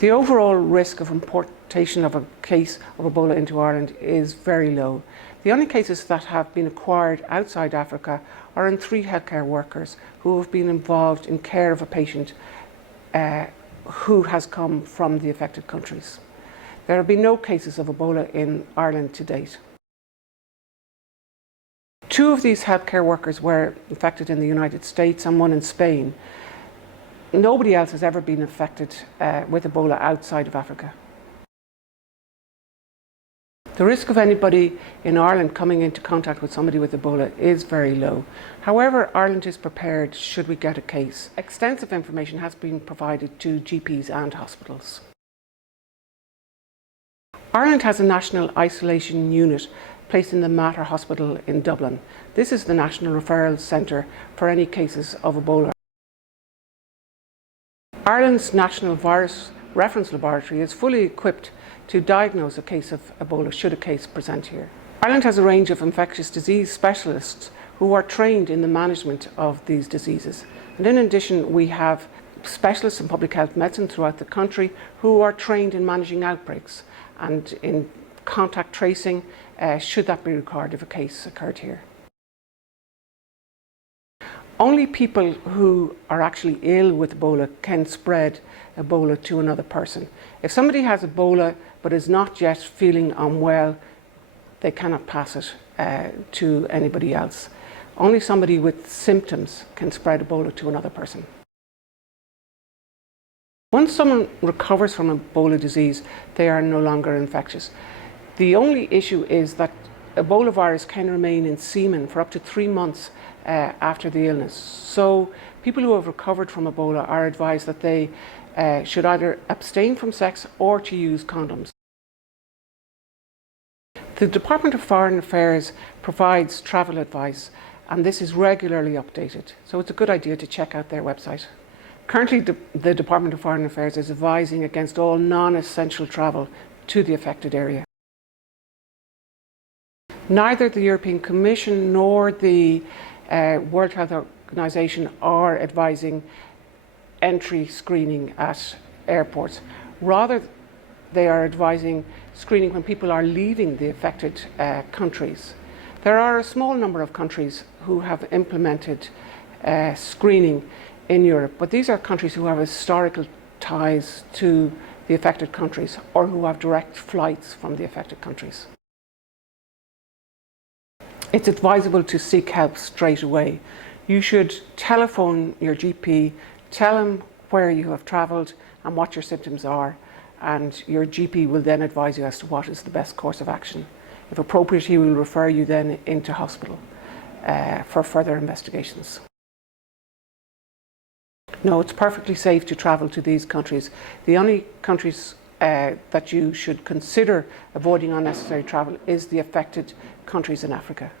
The overall risk of importation of a case of Ebola into Ireland is very low. The only cases that have been acquired outside Africa are in 3 healthcare workers who have been involved in care of a patient who has come from the affected countries. There have been no cases of Ebola in Ireland to date. 2 of these healthcare workers were infected in the United States and 1 in Spain. Nobody else has ever been affected with Ebola outside of Africa. The risk of anybody in Ireland coming into contact with somebody with Ebola is very low. However, Ireland is prepared should we get a case. Extensive information has been provided to GPs and hospitals. Ireland has a national isolation unit placed in the Mater Hospital in Dublin. This is the national referral centre for any cases of Ebola. Ireland's National Virus Reference Laboratory is fully equipped to diagnose a case of Ebola should a case present here. Ireland has a range of infectious disease specialists who are trained in the management of these diseases. And in addition, we have specialists in public health medicine throughout the country who are trained in managing outbreaks and in contact tracing should that be required if a case occurred here. Only people who are actually ill with Ebola can spread Ebola to another person. If somebody has Ebola but is not yet feeling unwell, they cannot pass it to anybody else. Only somebody with symptoms can spread Ebola to another person. Once someone recovers from Ebola disease, they are no longer infectious. The only issue is that Ebola virus can remain in semen for up to 3 months after the illness. So people who have recovered from Ebola are advised that they should either abstain from sex or to use condoms. The Department of Foreign Affairs provides travel advice, and this is regularly updated. So it's a good idea to check out their website. Currently, the Department of Foreign Affairs is advising against all non-essential travel to the affected area. Neither the European Commission nor the World Health Organization are advising entry screening at airports. Rather, they are advising screening when people are leaving the affected countries. There are a small number of countries who have implemented screening in Europe, but these are countries who have historical ties to the affected countries or who have direct flights from the affected countries. It's advisable to seek help straight away. You should telephone your GP, tell him where you have travelled and what your symptoms are, and your GP will then advise you as to what is the best course of action. If appropriate, he will refer you then into hospital for further investigations. No, it's perfectly safe to travel to these countries. The only countries that you should consider avoiding unnecessary travel is the affected countries in Africa.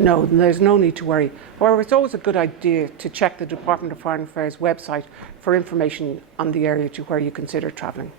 No, there's no need to worry. However, it's always a good idea to check the Department of Foreign Affairs website for information on the area to where you consider travelling.